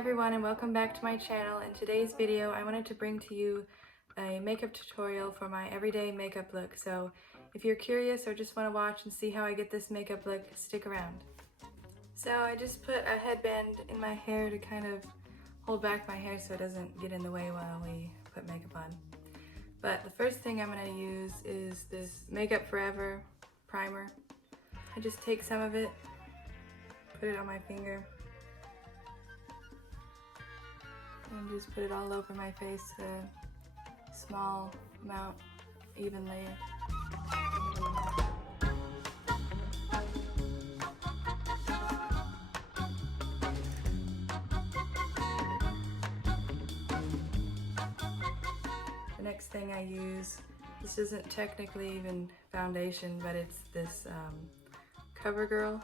everyone, and welcome back to my channel. In today's video I wanted to bring to you a makeup tutorial for my everyday makeup look. So if you're curious or just want to watch and see how I get this makeup look, stick around. So I just put a headband in my hair to kind of hold back my hair so it doesn't get in the way while we put makeup on. But the first thing I'm going to use is this Makeup Forever primer. I just take some of it, put it on my finger, and just put it all over my face, a small amount, evenly. The next thing I use, this isn't technically even foundation, but it's this CoverGirl.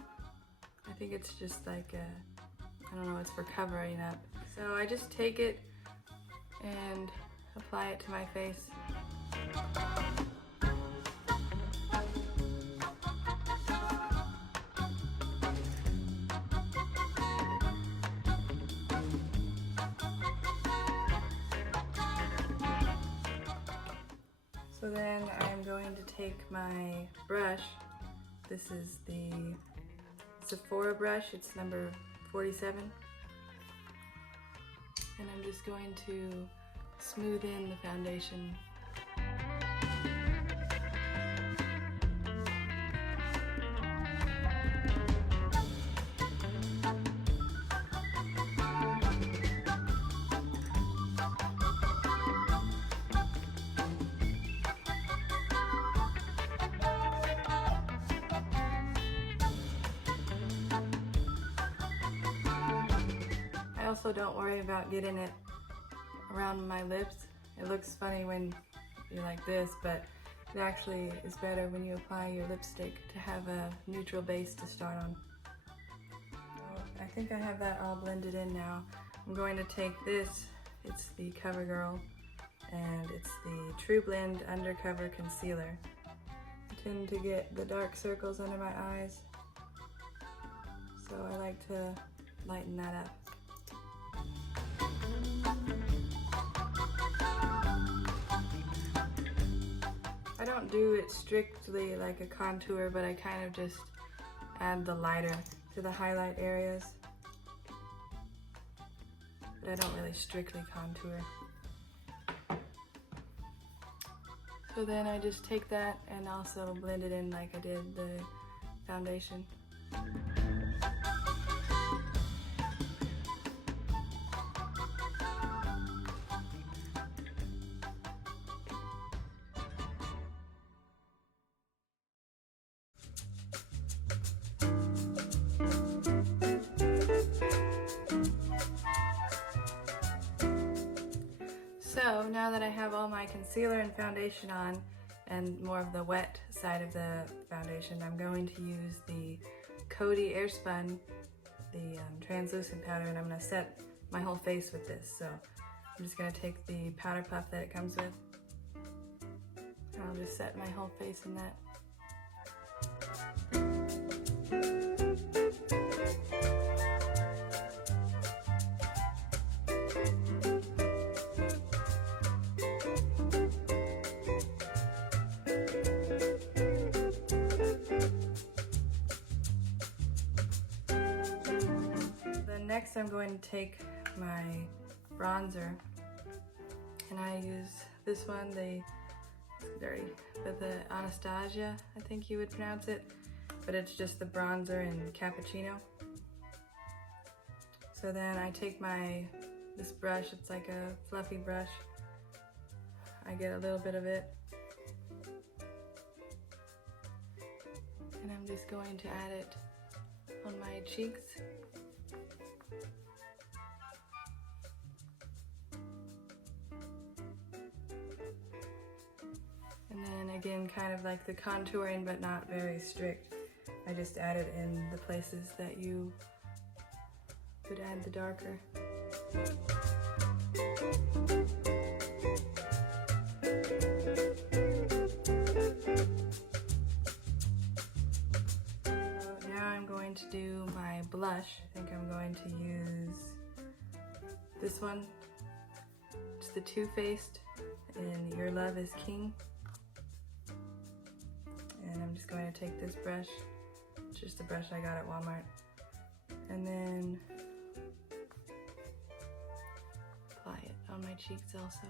I think it's just like I don't know, it's for covering up. So I just take it and apply it to my face. So then I'm going to take my brush. This is the Sephora brush, it's number 47. And I'm just going to smooth in the foundation. I also don't worry about getting it around my lips. It looks funny when you're like this, but it actually is better when you apply your lipstick to have a neutral base to start on. So I think I have that all blended in now. I'm going to take this, it's the CoverGirl, and it's the True Blend Undercover Concealer. I tend to get the dark circles under my eyes, so I like to lighten that up. I don't do it strictly like a contour, but I kind of just add the lighter to the highlight areas. But I don't really strictly contour. So then I just take that and also blend it in like I did the foundation. So now that I have all my concealer and foundation on and more of the wet side of the foundation, I'm going to use the Coty Airspun, the translucent powder, and I'm going to set my whole face with this. So I'm just going to take the powder puff that it comes with, and I'll just set my whole face in that. Next I'm going to take my bronzer, and I use this one, it's dirty, but the Anastasia, I think you would pronounce it, but it's just the bronzer in Cappuccino. So then I take this brush, it's like a fluffy brush, I get a little bit of it, and I'm just going to add it on my cheeks. And then again, kind of like the contouring, but not very strict. I just add it in the places that you would add the darker. So now I'm going to do my blush. I think I'm going to use this one. It's the Too Faced in Your Love is King. And I'm just going to take this brush, it's just a brush I got at Walmart, and then apply it on my cheeks also.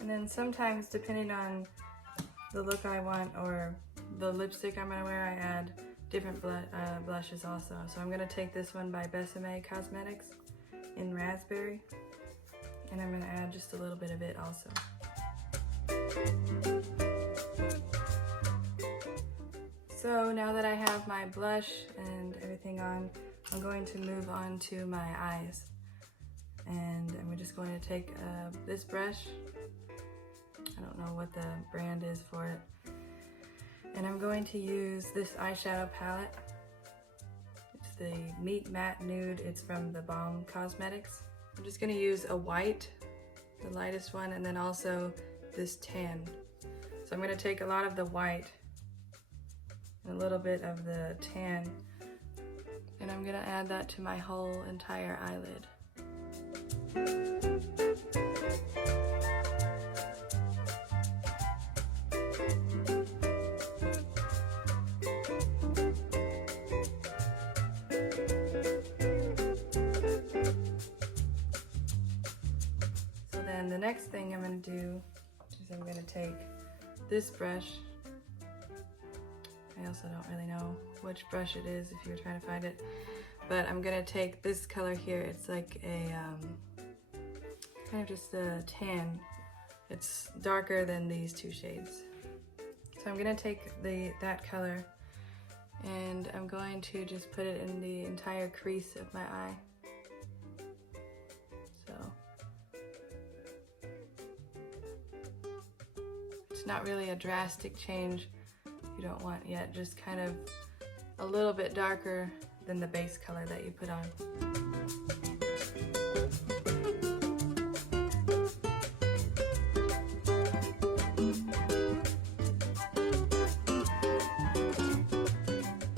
And then sometimes, depending on the look I want or the lipstick I'm gonna wear, I add different blushes also. So I'm gonna take this one by Besame Cosmetics in Raspberry, and I'm gonna add just a little bit of it also. So now that I have my blush and everything on, I'm going to move on to my eyes. And I'm just going to take this brush, I don't know what the brand is for it, and I'm going to use this eyeshadow palette. It's the Meat Matte Nude, it's from the Balm Cosmetics. I'm just gonna use a white, the lightest one, and then also this tan. So I'm gonna take a lot of the white and a little bit of the tan, and I'm gonna add that to my whole entire eyelid. So then the next thing I'm gonna do is I'm gonna take this brush. I also don't really know which brush it is if you're trying to find it, but I'm gonna take this color here. It's like a kind of just a tan. It's darker than these two shades. So I'm gonna take that color and I'm going to just put it in the entire crease of my eye. So it's not really a drastic change you don't want yet, just kind of a little bit darker than the base color that you put on.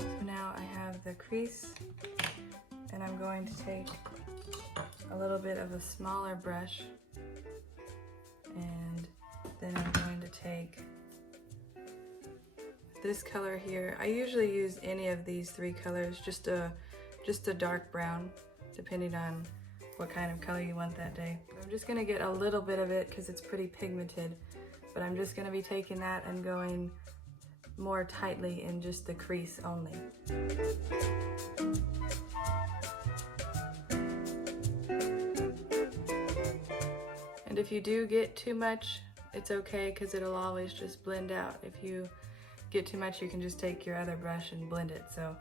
So now I have the crease, and I'm going to take a little bit of a smaller brush, and then I'm going to take this color here. I usually use any of these three colors, just a dark brown, depending on what kind of color you want that day. I'm just gonna get a little bit of it because it's pretty pigmented, but I'm just gonna be taking that and going more tightly in just the crease only. And if you do get too much, it's okay because it'll always just blend out. If you get too much, you can just take your other brush and blend it, so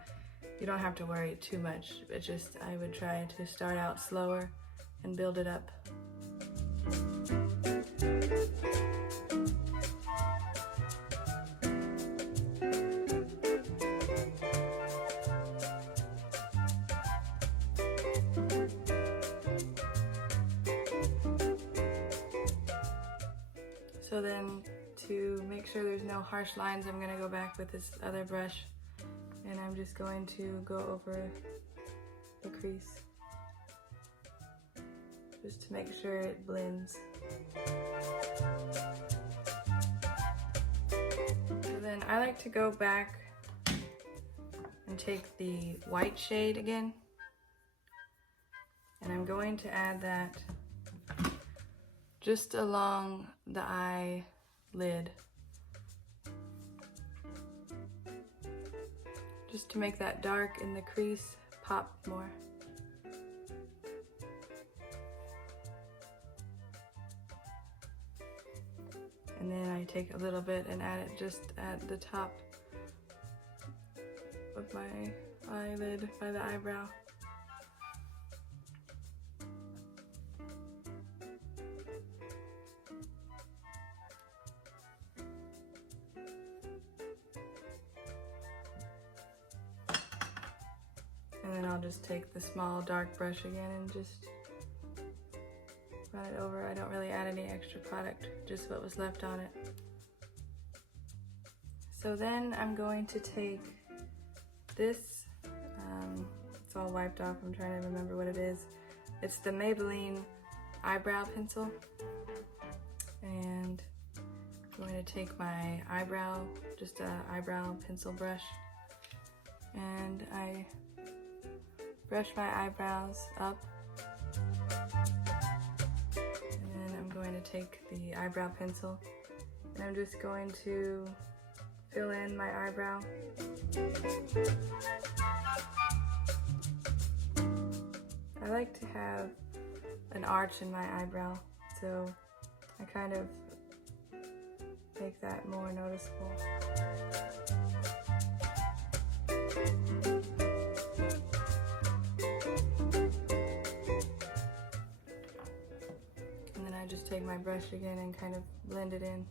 you don't have to worry too much. It's just, I would try to start out slower and build it up. So then, to make sure there's no harsh lines, I'm gonna go back with this other brush, and I'm just going to go over the crease just to make sure it blends. So then I like to go back and take the white shade again, and I'm going to add that just along the eyelid, just to make that dark in the crease pop more. And then I take a little bit and add it just at the top of my eyelid by the eyebrow. And then I'll just take the small dark brush again and just run it over. I don't really add any extra product, just what was left on it. So then I'm going to take this, it's all wiped off, I'm trying to remember what it is. It's the Maybelline eyebrow pencil. And I'm going to take my eyebrow, just an eyebrow pencil brush, and I brush my eyebrows up. And then I'm going to take the eyebrow pencil and I'm just going to fill in my eyebrow. I like to have an arch in my eyebrow, so I kind of make that more noticeable. And then I just take my brush again and kind of blend it in.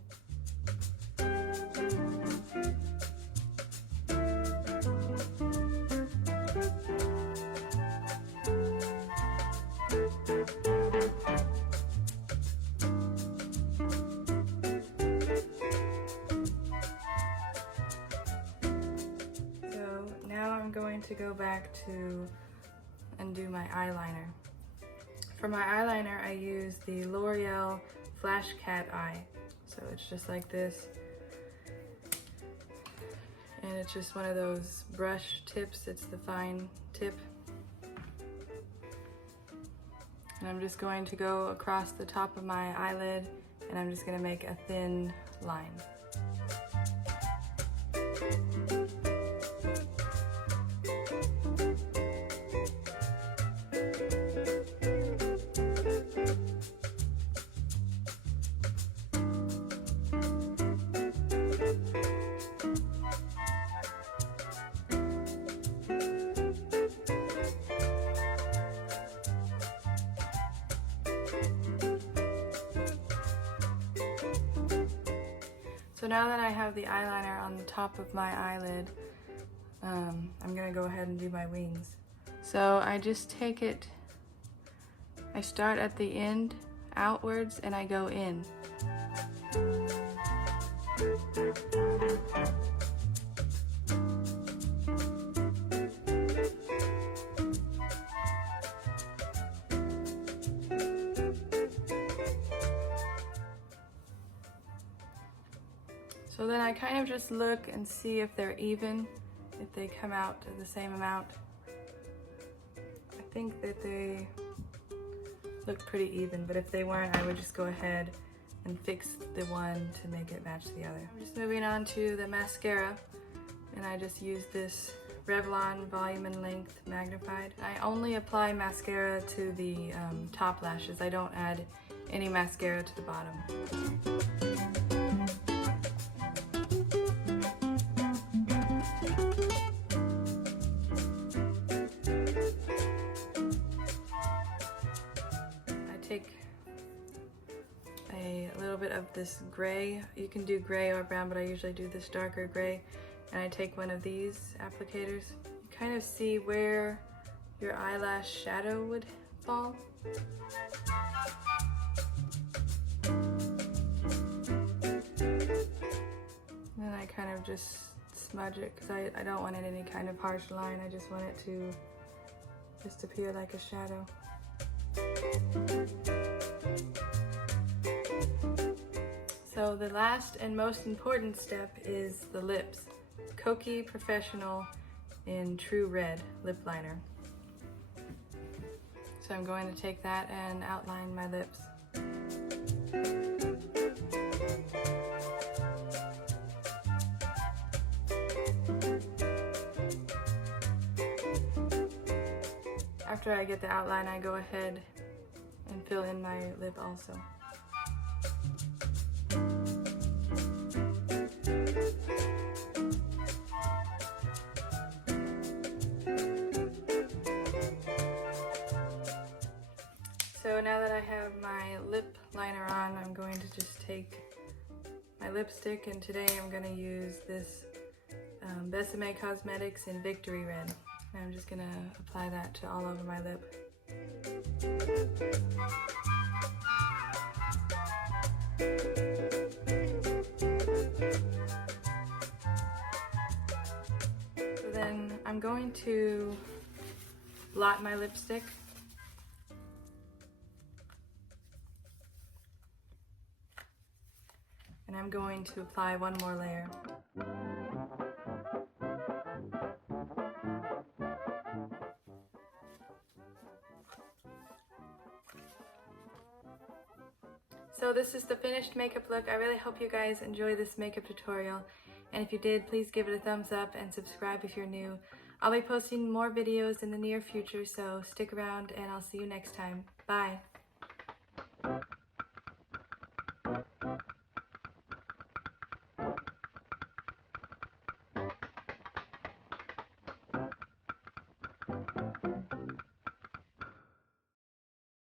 To go back to and do my eyeliner. For my eyeliner, I use the L'Oreal Flash Cat Eye. So it's just like this. And it's just one of those brush tips. It's the fine tip. And I'm just going to go across the top of my eyelid and I'm just going to make a thin line. So now that I have the eyeliner on the top of my eyelid, I'm gonna go ahead and do my wings. So I just take it, I start at the end outwards and I go in. So then I kind of just look and see if they're even, if they come out to the same amount. I think that they look pretty even, but if they weren't, I would just go ahead and fix the one to make it match the other. I'm just moving on to the mascara, and I just use this Revlon Volume and Length Magnified. I only apply mascara to the top lashes. I don't add any mascara to the bottom. Take a little bit of this gray. You can do gray or brown, but I usually do this darker gray. And I take one of these applicators. You kind of see where your eyelash shadow would fall. And then I kind of just smudge it because I don't want it any kind of harsh line. I just want it to just appear like a shadow. So the last and most important step is the lips. Kokie Professional in True Red lip liner. So I'm going to take that and outline my lips. After I get the outline, I go ahead and fill in my lip also. So now that I have my lip liner on, I'm going to just take my lipstick, and today I'm going to use this Besame Cosmetics in Victory Red. And I'm just going to apply that to all over my lip. I'm going to blot my lipstick. And I'm going to apply one more layer. So this is the finished makeup look. I really hope you guys enjoy this makeup tutorial. And if you did, please give it a thumbs up and subscribe if you're new. I'll be posting more videos in the near future, so stick around and I'll see you next time. Bye.